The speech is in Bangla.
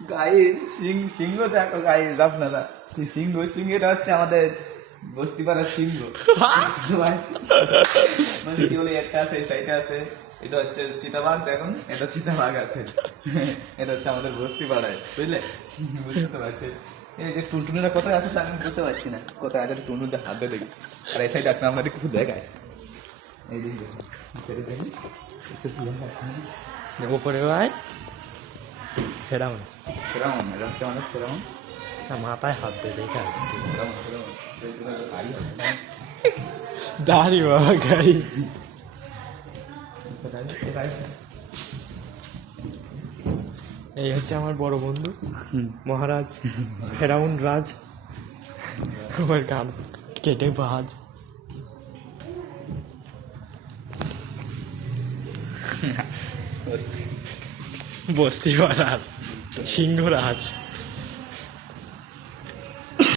গাইস সিংহ দেখো গাইস আপনারা সিংহটা হচ্ছে আমাদের বস্তিপাড়ার সিংহ। মানে কি বলে, একটা আছে এই সাইডে আছে, এটা হচ্ছে চিতাবাঘ, দেখুন এটা চিতাবাঘ আছে, এটা হচ্ছে আমাদের বস্তিপাড়ায়, বুঝলে? বুঝতে পারছি। এই যে টুনটুনিরা কোথায় আছে তা আমি বুঝতে পারছি না, কোথায় আছে টুনটুনিদের হাত দিয়ে দেখি। আর এই সাইডে আছে না, আপনাদের কিছু দেখায়, এই দেখি দেখি উপরে ভাই ফেরাউন ফেরাউন, এটা হচ্ছে আমাদের ফেরাউন। মাথায় হাত দিয়ে দেখে আসছি ফেরাউন ফেরাউন দাঁড়ি বাবা গাইস। এই হচ্ছে আমার বড় বন্ধু মহারাজ ফেরাউন রাজ, আমার গান কেটে বাজ। বস্তি পাড়ার সিংহরাজ।